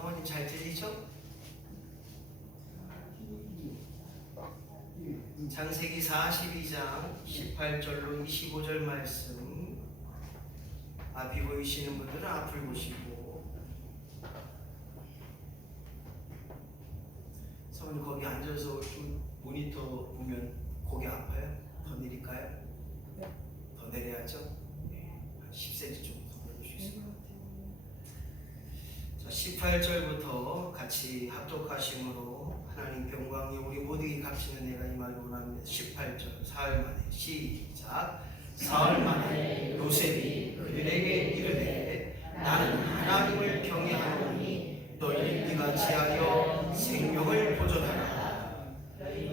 사모님 잘 들리죠? 창세기 42장 18절로 25절 말씀. 앞이 보이시는 분들은 앞을 보시고, 사모님 거기 앉아서 좀 모니터 보면 고개 아파요? 더 내릴까요? 더 내려야죠? 네, 한 10cm 정도 더 내릴 수 있어요. 자, 18절부터 같이 합독하심으로 하나님 영광이 우리 모두에게 값지는 은혜가 임하기 원합니다. 18절 사흘 만에 시작. 사흘 만에 요셉이 그들에게 이르되 나는 하나님을 경외하노니 너희는 이같이 하여 생명을 보존하라.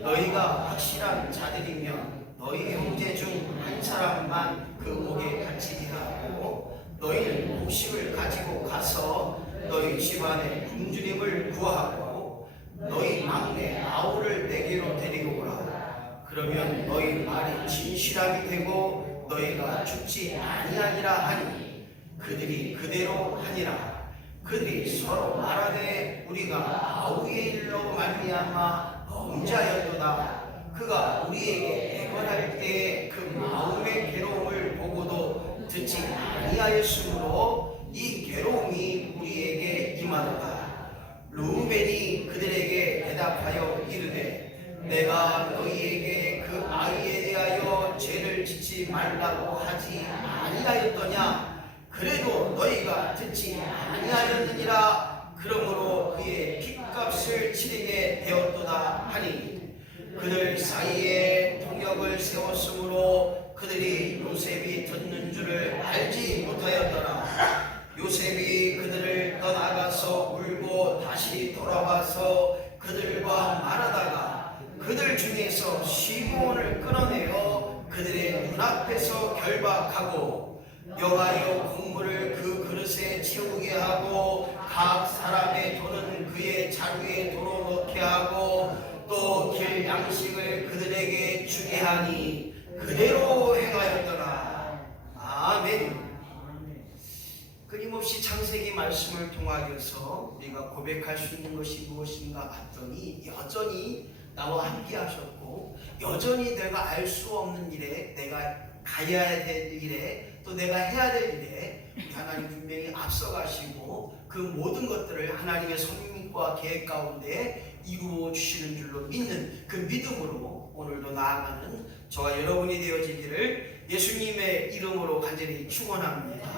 너희가 확실한 자들이면 너희 형제 중 한 사람만 그 옥에 갇히게 하고 너희는 곡식을 가지고 가서 너희 집안의 굶주림을 구하고 너희 막내 아우를 내게로 데리고 오라. 그러면 너희 말이 진실함이 되고 너희가 죽지 아니하리라 하니 그들이 그대로 하니라. 그들이 서로 말하되 우리가 아우의 일로 말미암아 범죄하였도다. 그가 우리에게 애걸할 때 그 마음의 괴로움을 보고도 듣지 아니하였으므로 이 괴로움이 우리에게 임하도다. 루벤이 그들에게 대답하여 이르되 내가 너희에게 그 아이에 대하여 죄를 짓지 말라고 하지 아니하였더냐. 그래도 너희가 듣지 아니하였느니라. 그러므로 그의 핏값을 치르게 되었도다 하니 그들 사이에 통역을 세웠으므로 그들이 요셉이 듣는 줄을 알지 못하였더라. 요셉이 그들을 떠나가서 울고 다시 돌아와서 그들과 말하다가 그들 중에서 시므온을 끌어내어 그들의 눈앞에서 결박하고 여가요 곡물을 그 그릇에 채우게 하고 각 사람의 돈은 그의 자루에 도로 넣게 하고 또 길 양식을 그들에게 주게 하니 그대로 행하였더라. 아멘. 끊임없이 창세기 말씀을 통하여서 우리가 고백할 수 있는 것이 무엇인가 봤더니 여전히 나와 함께 하셨고 여전히 내가 알 수 없는 일에 내가 가야 될 일에 또 내가 해야 될 일에 하나님 분명히 앞서가시고 그 모든 것들을 하나님의 선민과 계획 가운데 이루어 주시는 줄로 믿는 그 믿음으로 오늘도 나아가는 저와 여러분이 되어지기를 예수님의 이름으로 간절히 축원합니다.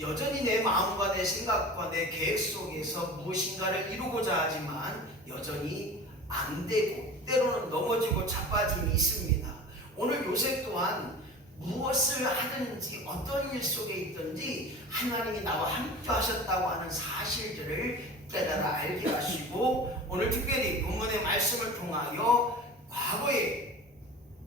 여전히 내 마음과 내 생각과 내 계획 속에서 무엇인가를 이루고자 하지만 여전히 안 되고 때로는 넘어지고 자빠짐이 있습니다. 오늘 요셉 또한 무엇을 하든지 어떤 일 속에 있든지 하나님이 나와 함께 하셨다고 하는 사실들을 깨달아 알게 하시고 오늘 특별히 본문의 말씀을 통하여 과거에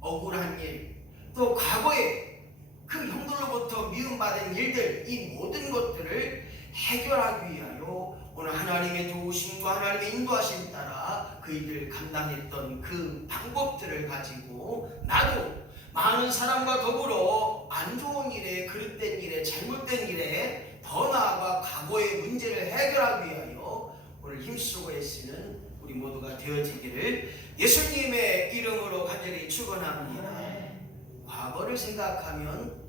억울한 일 또 과거에 그 형들로부터 미움받은 일들 이 모든 것들을 해결하기 위하여 오늘 하나님의 도우심과 하나님의 인도하심 따라 그 일을 감당했던 그 방법들을 가지고 나도 많은 사람과 더불어 안 좋은 일에 그릇된 일에 잘못된 일에 더 나아가 과거의 문제를 해결하기 위하여 오늘 힘쓰고 애쓰는 우리 모두가 되어지기를 예수님의 이름으로 간절히 축원합니다. 과거를 생각하면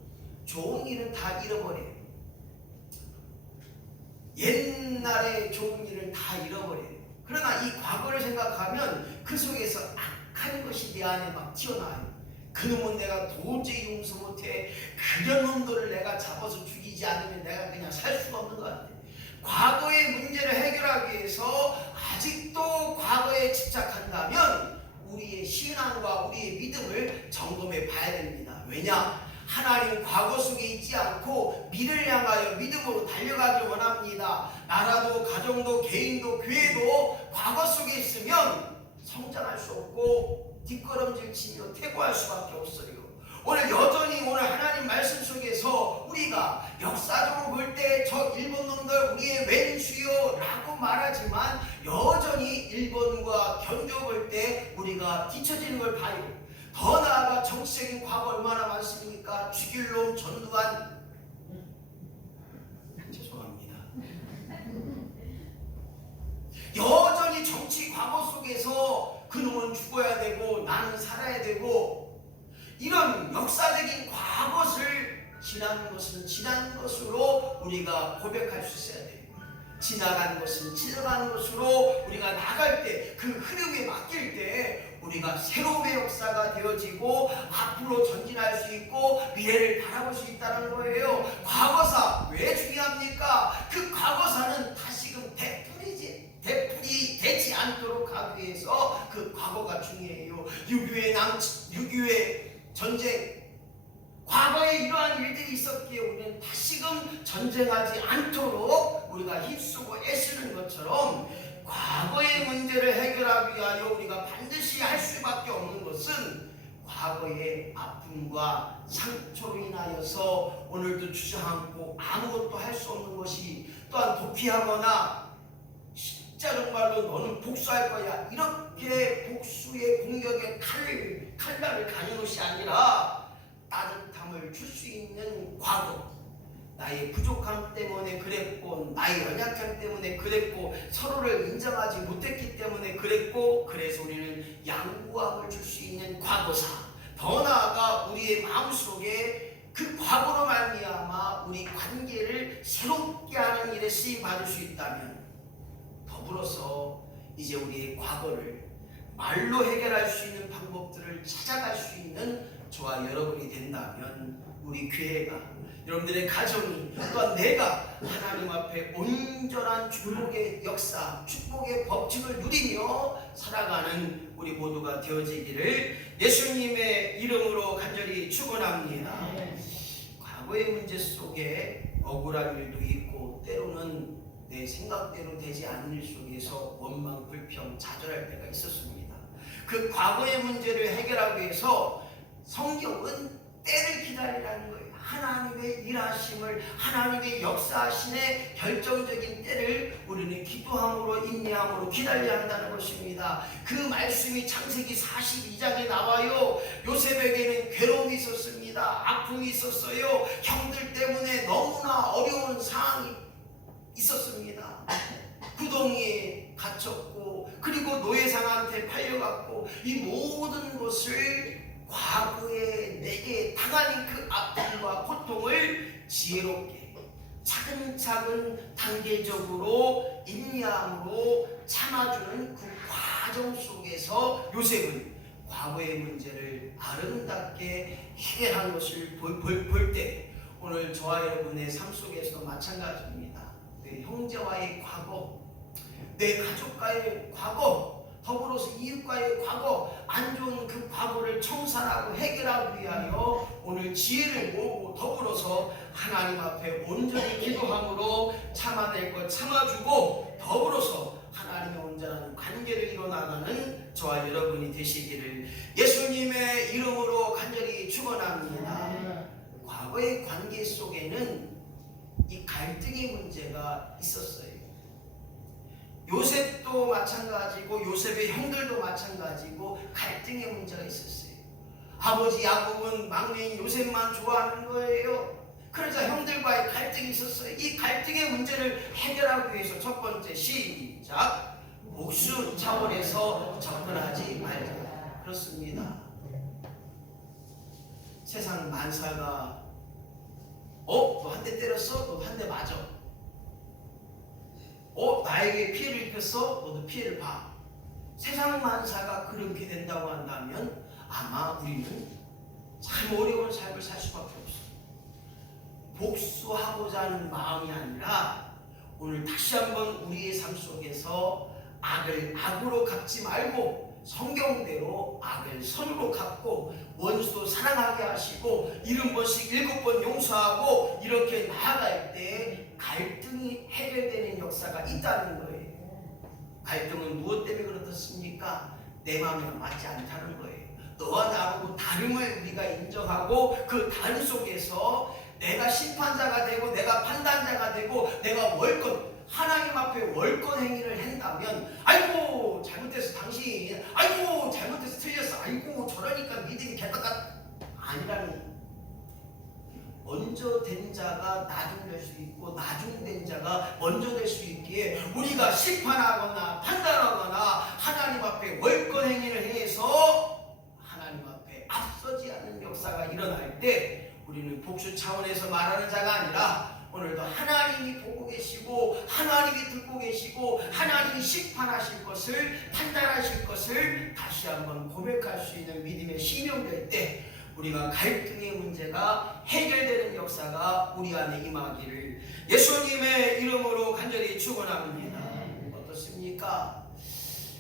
좋은 일은 다 잃어버려요. 옛날에 좋은 일을 다 잃어버려요. 그러나 이 과거를 생각하면 그 속에서 악한 것이 내 안에 막 튀어나와요. 그놈은 내가 도저히 용서 못해. 그런 놈들을 내가 잡아서 죽이지 않으면 내가 그냥 살 수가 없는 것 같아. 과거의 문제를 해결하기 위해서 아직도 과거에 집착한다면 우리의 신앙과 우리의 믿음을 점검해 봐야 됩니다. 왜냐? 하나님 과거 속에 있지 않고 미래를 향하여 믿음으로 달려가길 원합니다. 나라도 가정도 개인도 교회도 과거 속에 있으면 성장할 수 없고 뒷걸음질 치며 퇴보할 수밖에 없어요. 오늘 여전히 오늘 하나님 말씀 속에서 우리가 역사적으로 볼 때 저 일본 놈들 우리의 왼수요 라고 말하지만 여전히 일본과 견뎌볼 때 우리가 뒤처지는 걸 봐요. 더 나아가 정치적인 과거 얼마나 많습니까? 죽일 놈 전두환 죄송합니다. 것은 지난 것으로 우리가 고백할 수 있어야 돼요. 지나간 것은 지나간 것으로 우리가 나갈 때, 그 흐름에 맡길 때 우리가 새로움의 역사가 되어지고 앞으로 전진할 수 있고 미래를 바라볼 수 있다는 거예요. 과거사 왜 중요합니까? 그 과거사는 다시금 되풀이 되지 않도록 하기 위해서 그 과거가 중요해요. 6.25의 전쟁, 과거에 이러한 일들이 있었기에 우리는 다시금 전쟁하지 않도록 우리가 힘쓰고 애쓰는 것처럼 과거의 문제를 해결하기 위하여 우리가 반드시 할 수밖에 없는 것은 과거의 아픔과 상처로 인하여서 오늘도 주저앉고 아무것도 할 수 없는 것이, 또한 도피하거나 진짜 정말로 너는 복수할 거야, 이렇게 복수의 공격의 칼날을 가는 것이 아니라 따뜻함을 줄 수 있는 과거, 나의 부족함 때문에 그랬고, 나의 연약함 때문에 그랬고, 서로를 인정하지 못했기 때문에 그랬고, 그래서 우리는 양보함을 줄 수 있는 과거사, 더 나아가 우리의 마음속에 그 과거로 말미암아 우리 관계를 새롭게 하는 일에 쓰임 받을 수 있다면, 더불어서 이제 우리의 과거를 말로 해결할 수 있는 방법들을 찾아갈 수 있는 저와 여러분이 된다면, 우리 교회가, 여러분들의 가정이, 또한 내가 하나님 앞에 온전한 축복의 역사, 축복의 법칙을 누리며 살아가는 우리 모두가 되어지기를 예수님의 이름으로 간절히 축원합니다. 과거의 문제 속에 억울한 일도 있고, 때로는 내 생각대로 되지 않는 일 속에서 원망, 불평, 좌절할 때가 있었습니다. 그 과거의 문제를 해결하기 위해서 성경은 때를 기다리라는 거예요. 하나님의 일하심을, 하나님의 역사하심의 결정적인 때를 우리는 기도함으로, 인내함으로 기다려야 한다는 것입니다. 그 말씀이 창세기 42장에 나와요. 요셉에게는 괴로움이 있었습니다. 아픔이 있었어요. 형들 때문에 너무나 어려운 상황이 있었습니다. 구덩이에 갇혔고, 그리고 노예상한테 팔려갔고, 이 모든 것을 과거에 내게 당한 그 아픔과 고통을 지혜롭게 차근차근 단계적으로 인내함으로 참아주는 그 과정 속에서 요셉은 과거의 문제를 아름답게 해결한 것을 볼 때, 오늘 저와 여러분의 삶 속에서도 마찬가지입니다. 내 형제와의 과거, 내 가족과의 과거, 더불어서 이웃과의 과거, 안 좋은 그 과거를 청산하고 해결하기 위하여 오늘 지혜를 모으고, 더불어서 하나님 앞에 온전히 기도함으로 참아낼 것 참아주고, 더불어서 하나님의 온전한 관계를 이뤄나가는 저와 여러분이 되시기를 예수님의 이름으로 간절히 축원합니다. 과거의 관계 속에는 이 갈등의 문제가 있었어요. 요셉도 마찬가지고, 요셉의 형들도 마찬가지고, 갈등의 문제가 있었어요. 아버지 야곱은 막내인 요셉만 좋아하는 거예요. 그러자 형들과의 갈등이 있었어요. 이 갈등의 문제를 해결하기 위해서 첫 번째, 시작, 복수 차원에서 접근하지 말자. 그렇습니다. 세상 만사가 너 한 대 때렸어? 너도 한 대 맞아. 나에게 피해를 입혔어? 너도 피해를 봐. 세상 만사가 그렇게 된다고 한다면 아마 우리는 참 어려운 삶을 살 수밖에 없어요. 복수하고자 하는 마음이 아니라, 오늘 다시 한번 우리의 삶 속에서 악을 악으로 갚지 말고 성경대로 악을 선으로 갚고, 원수도 사랑하게 하시고 70번씩 7번 용서하고, 이렇게 나아갈 때 갈등이 해결되는 역사가 있다는 거예요. 갈등은 무엇 때문에 그렇습니까? 내 마음이랑 맞지 않다는 거예요. 너와 나하고 다름을 우리가 인정하고, 그 다름 속에서 내가 심판자가 되고, 내가 판단자가 되고, 내가 월권, 하나님 앞에 월권 행위를 한다면, 아이고 잘못해서 당신, 아이고 잘못해서 틀렸어, 아이고 저러니까 믿음이 개떡같, 아니라는, 먼저 된 자가 나중 될 수 있고, 나중 된 자가 먼저 될 수 있기에, 우리가 심판하거나 판단하거나 하나님 앞에 월권 행위를 해서 하나님 앞에 앞서지 않는 역사가 일어날 때, 우리는 복수 차원에서 말하는 자가 아니라 오늘도 하나님이 보고 계시고 하나님이 듣고 계시고 하나님이 심판하실 것을 판단하실 것을 다시 한번 고백할 수 있는 믿음의 심령될 때 우리가 갈등의 문제가 해결되는 역사가 우리 안에 임하기를 예수님의 이름으로 간절히 축원합니다. 어떻습니까?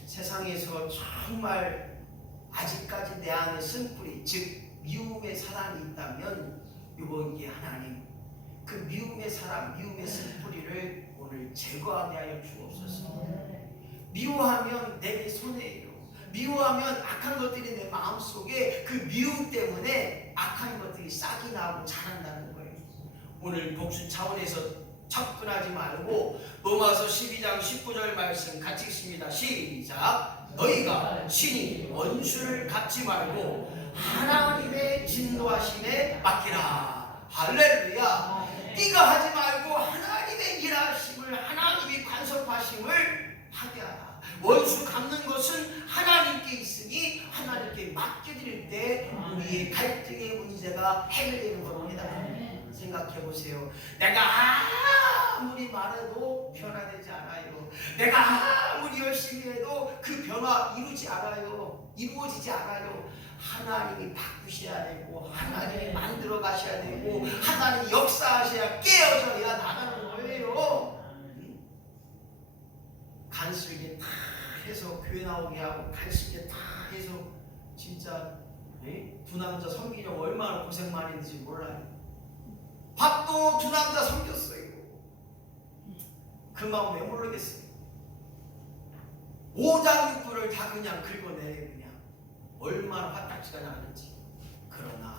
세상에서 정말 아직까지 내 안에 쓴뿌리 즉 미움의 사랑이 있다면 이번 게 하나님 그 미움의 사랑, 미움의 쓴뿌리를 오늘 제거하게 하여 주옵소서. 미워하면 내게 손해예요. 미워하면 악한 것들이 내 마음속에 그 미움 때문에 악한 것들이 싹이 나고 자란다는 거예요. 오늘 복수 차원에서 접근하지 말고 로마서 12장 19절 말씀 같이 읽습니다. 시작. 너희가 친히 원수를 갚지 말고 하나님의 진노하심에 맡기라. 할렐루야. 네가 하지 말고 하나님의 일하심을 하나님이 간섭하심을 하게 하라. 원수 갚는 것은 하나님께 있으니 하나님께 맡겨드릴 때 우리의 갈등의 문제가 해결되는 겁니다. 생각해 보세요. 내가 아무리 말해도 변화되지 않아요. 내가 아무리 열심히 해도 그 변화 이루어지지 않아요. 하나님이 바꾸셔야 되고 하나님이 만들어 가셔야 되고 하나님이 역사하셔야 깨어져야 나가는 거예요. 간슬게 다 해서 교회 나오게 하고 간슬게 다 해서 진짜 두 남자 섬기려고 얼마나 고생 많이 했는지 몰라요. 밥도 두 남자 섬겼어요. 그 마음 왜 모르겠어요. 오장육부를 다 그냥 긁어내요. 그냥 얼마나 화딱지가 나는지. 그러나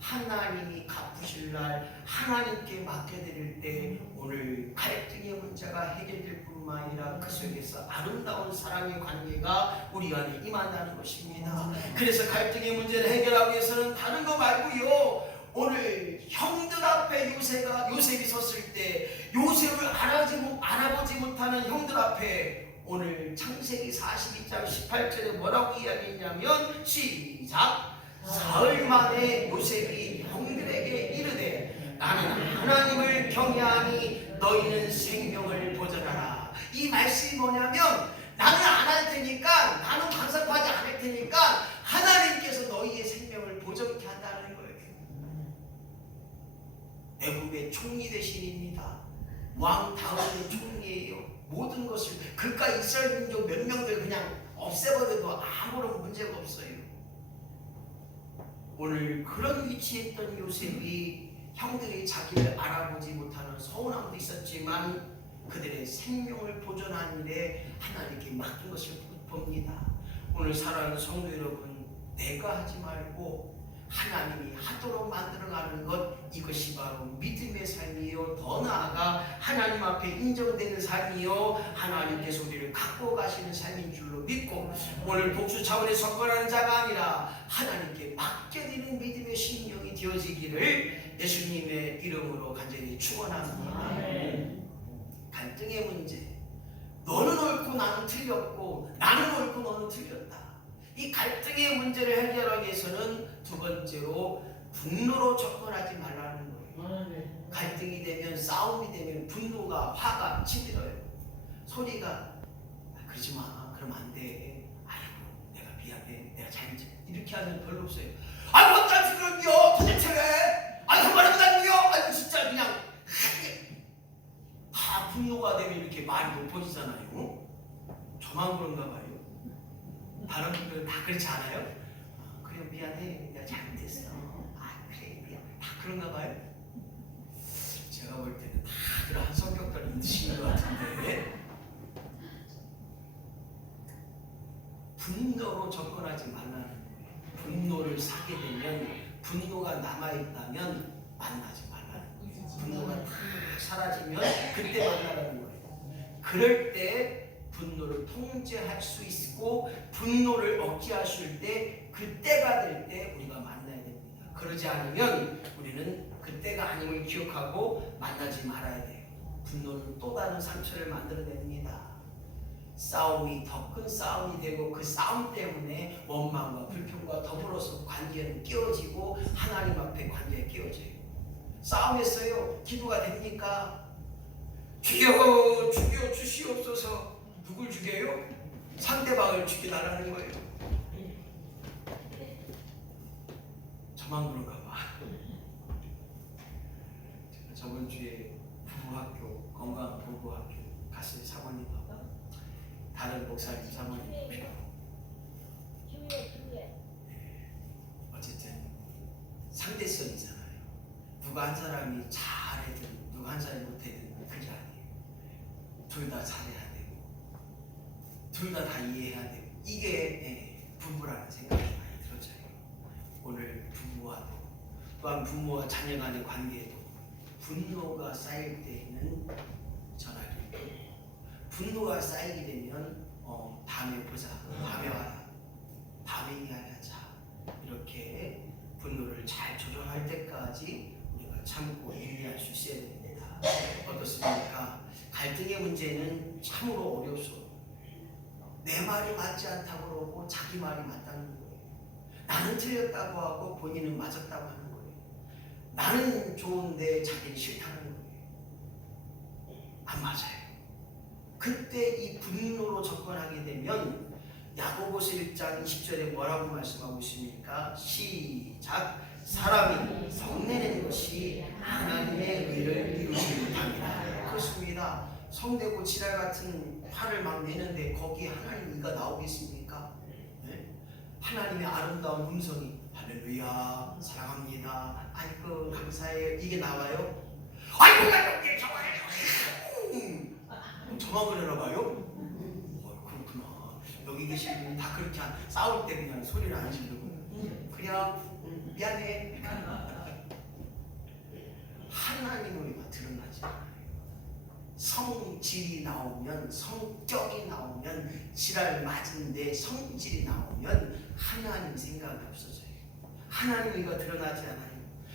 하나님이 갚으실 날 하나님께 맡겨드릴 때 오늘 갈등의 문제가 해결될 뿐만 아니라 그 속에서 아름다운 사랑의 관계가 우리 안에 임한다는 것입니다. 그래서 갈등의 문제를 해결하기 위해서는 다른 거 말고요, 오늘 형들 앞에 요셉이 섰을 때 요셉을 알아보지 못하는 형들 앞에 오늘 창세기 42장 18절에 뭐라고 이야기했냐면 시작. 사흘 만에 요셉이 형들에게 이르되 나는 하나님을 경외하니 너희는 생명을 보존하라. 이 말씀이 뭐냐면 나는 안 할 테니까, 나는 간섭하지 않을 테니까 하나님께서 너희의 생명을 보존케 한다는 거예요. 애국의 총리 대신입니다. 왕 다음의 총리예요. 모든 것을 그가 이스라엘 민족 몇 명들 그냥 없애버려도 아무런 문제가 없어요. 오늘 그런 위치에 있던 요셉이 형들이 자기를 알아보지 못하는 서운함도 있었지만 그들의 생명을 보존하는 일에 하나님께 맡긴 것을 봅니다. 오늘 사랑하는 성도 여러분, 내가 하지 말고 하나님이 하도록 만들어가는 것, 이것이 바로 믿음의 삶이요, 더 나아가 하나님 앞에 인정되는 삶이요, 하나님께서 우리를 갖고 가시는 삶인 줄로 믿고 오늘 복수 차원에서 접근하는 자가 아니라 하나님께 맡겨드리는 믿음의 심령이 되어지기를 예수님의 이름으로 간절히 축원합니다. 갈등의 문제, 너는 옳고 나는 틀렸고 나는 옳고 너는 틀렸다. 이 갈등의 문제를 해결하기 위해서는 두 번째로 분노로 접근하지 말라는 거예요. 갈등이 되면, 싸움이 되면 분노가, 화가 치밀어요. 소리가 그러지 마, 그러면 안 돼, 아이고 내가 미안해, 내가 잘못했어, 이렇게 하는 별로 없어요. 아이고 어쩐지 그런겨, 도대체 왜, 아이고 말하고 다니겨, 아이고 진짜 그냥 다 분노가 되면 이렇게 말이 높아지잖아요. 저만 그런가 봐요. 다른 분들은 다 그렇지 않아요? 그래 미안해, 내가 잘못했어, 그래 미안, 다 그런가 봐요. 제가 볼 때는 다들 한 성격들 있으신 것 같은데 분노로 접근하지 말라는 거예요. 분노를 사게 되면, 분노가 남아있다면 만나지 말라는 거예요. 분노가 다 사라지면 그때 만나라는 거예요. 그럴 때 분노를 통제할 수 있고 분노를 억제하실 때, 그때가 될 때 우리가 만나야 됩니다. 그러지 않으면 우리는 그때가 아님을 기억하고 만나지 말아야 돼요. 분노는 또 다른 상처를 만들어냅니다. 싸움이 더 큰 싸움이 되고 그 싸움 때문에 원망과 불평과 더불어서 관계는 깨어지고 하나님 앞에 관계가 깨어져요. 싸움했어요. 기도가 됩니까? 주여 죽여 주시옵소서. 누굴 죽여요? 상대방을 죽여달라는 거예요. 저만 그런가 봐. 제가 저번 주에 부부학교, 건강 부부학교 갔어요. 사모님하고 다른 목사님 사모님 어쨌든 상대성이잖아요. 누가 한 사람이 잘해든 누가 한 사람이 못해든 그게 아니에요. 둘 다 잘해야 되고 둘 다 이해해야 되고 이게 부부라는 생각이 많이 들어져요. 오늘 부부와도 또한 부모와 자녀 간의 관계에도 분노가 쌓일 때에는 전화를 끊고 분노가 쌓이게 되면 다음에 보자, 다음에 와라, 다음에 이야기하자 이렇게 분노를 잘 조정할 때까지 우리가 참고 인내할 수 있어야 됩니다. 어떻습니까? 갈등의 문제는 참으로 어렵소. 내 말이 맞지 않다고 그러고 자기 말이 맞다는 거예요. 나는 틀렸다고 하고 본인은 맞았다고 하는 거예요. 나는 좋은데 자기는 싫다는 거예요. 안 맞아요. 그때 이 분노로 접근하게 되면 야고보서 1장 20절에 뭐라고 말씀하고 있습니까? 시작. 사람이 성내는 것이 하나님의 의를 이루지 못합니다. 그렇습니다. 성내고 지랄 같은 화를 막 내는데 거기에 하나님 의가 나오겠습니까? 네? 하나님의 아름다운 음성이 할렐루야 사랑합니다 아이고 감사해요 이게 나와요? 아이고 나게 좋아해요 저만 그러나 봐요? 그렇구나. 여기 계신 분이 다 그렇게 싸울 때 그냥 소리를 안 지르고 그냥 미안해. 하나님의 의가 드러나지 않아요. 성질이 나오면 성격이 나오면 지랄 맞은데 성질이 나오면 하나님 생각이 없어져요. 하나님 의가 드러나지 않아요.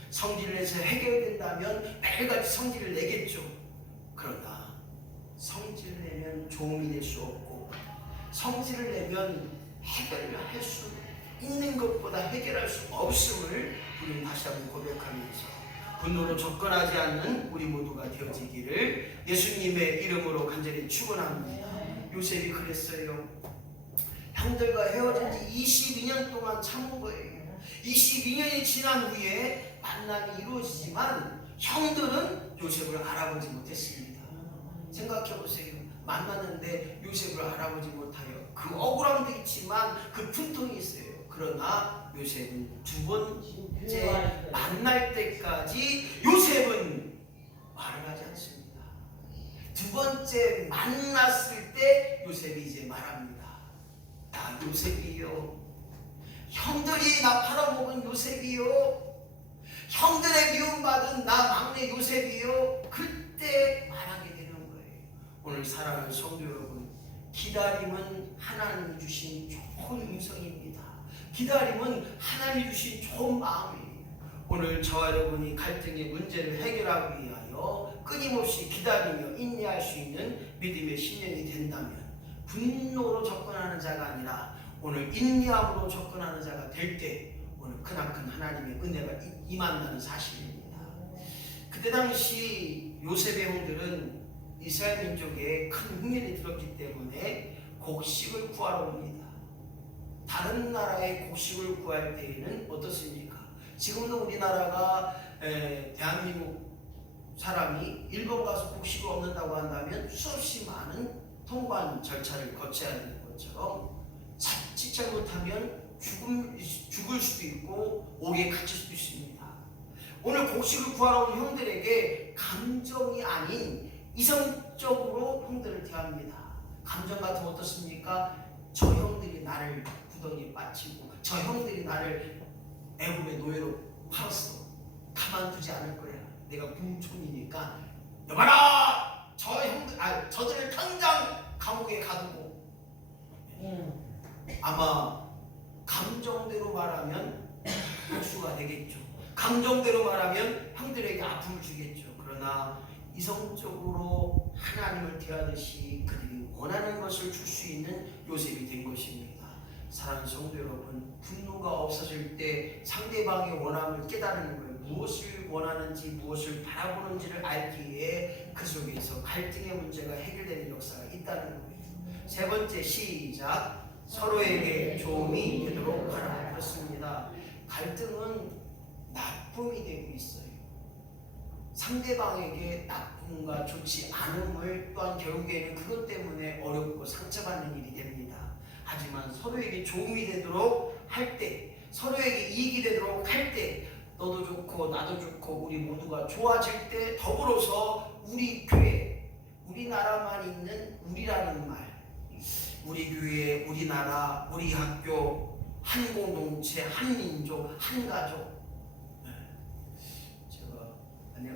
성질을 내서 해결된다면 매일같이 성질을 내겠죠. 그러나 성질을 내면 도움이 될 수 없고 성질을 내면 해결할 수 있는 것보다 해결할 수 없음을 우리는 다시 한번 고백하면서 분노로 접근하지 않는 우리 모두가 되어지기를 예수님의 이름으로 간절히 축원합니다. 요셉이 그랬어요. 형들과 헤어진 지 22년 동안 참은 거예요. 22년이 지난 후에 만남이 이루어지지만 형들은 요셉을 알아보지 못했습니다. 생각해 보세요. 만났는데 요셉을 알아보지 못하여 그 억울함도 있지만 그 분통이 있어요. 그러나 요셉은 두 번째 만날 때까지 요셉은 말을 하지 않습니다. 두 번째 만났을 때 요셉이 이제 말합니다. 나 요셉이요. 형들이 나 팔아먹은 요셉이요. 형들의 미움받은 나 막내 요셉이요. 그때 말하게 되는 거예요. 오늘 사랑하는 성도 여러분, 기다림은 하나님이 주신 좋은 음성입니다. 기다림은 하나님이 주신 좋은 마음이에요. 오늘 저와 여러분이 갈등의 문제를 해결하기 위하여 끊임없이 기다리며 인내할 수 있는 믿음의 신령이 된다면 분노로 접근하는 자가 아니라 오늘 인내함으로 접근하는 자가 될 때 오늘 크나큰 하나님의 은혜가 임한다는 사실입니다. 그때 당시 요셉의 형들은 이스라엘 민족에 큰 흉년이 들었기 때문에 곡식을 구하러 옵니다. 다른 나라의 곡식을 구할 때에는 어떻습니까? 지금도 우리나라가 대한민국 사람이 일본 가서 곡식을 얻는다고 한다면 수없이 많은 통관 절차를 거쳐야 되는 것처럼 자칫 잘못하면 죽을 수도 있고 옥에 갇힐 수도 있습니다. 오늘 곡식을 구하러 온 형들에게 감정이 아닌 이성적으로 형들을 대합니다. 감정 같으면 어떻습니까? 저 형들이 나를 구덩이에 빠치고 저 형들이 나를 애굽의 노예로 팔았어. 가만두지 않을 거야. 내가 군총이니까 여봐라! 저들을 당장 감옥에 가두고 아마 감정대로 말하면 복수가 되겠죠. 감정대로 말하면 형들에게 아픔을 주겠죠. 그러나 이성적으로 하나님을 대하듯이 그들이 원하는 것을 줄 수 있는 요셉이 된 것입니다. 사랑하는 성도 여러분, 분노가 없어질 때 상대방의 원함을 깨달는 거예요. 무엇을 원하는지 무엇을 바라보는지를 알기에 그 속에서 갈등의 문제가 해결되는 역사가 있다는 거예요. 세 번째, 시작. 서로에게 도움이 되도록 하라. 그렇습니다. 갈등은 나쁨이 되고 있어요. 상대방에게 나쁨과 좋지 않음을 또한 결국에는 그것 때문에 어렵고 상처받는 일이 됩니다. 하지만 서로에게 도움이 되도록 할 때, 서로에게 이익이 되도록 할 때, 너도 좋고 나도 좋고 우리 모두가 좋아질 때 더불어서 우리 교회, 우리나라만 있는 우리라는 말, 우리 교회, 우리나라, 우리 학교, 한 공동체, 한 민족, 한 가족. 제가 안녕.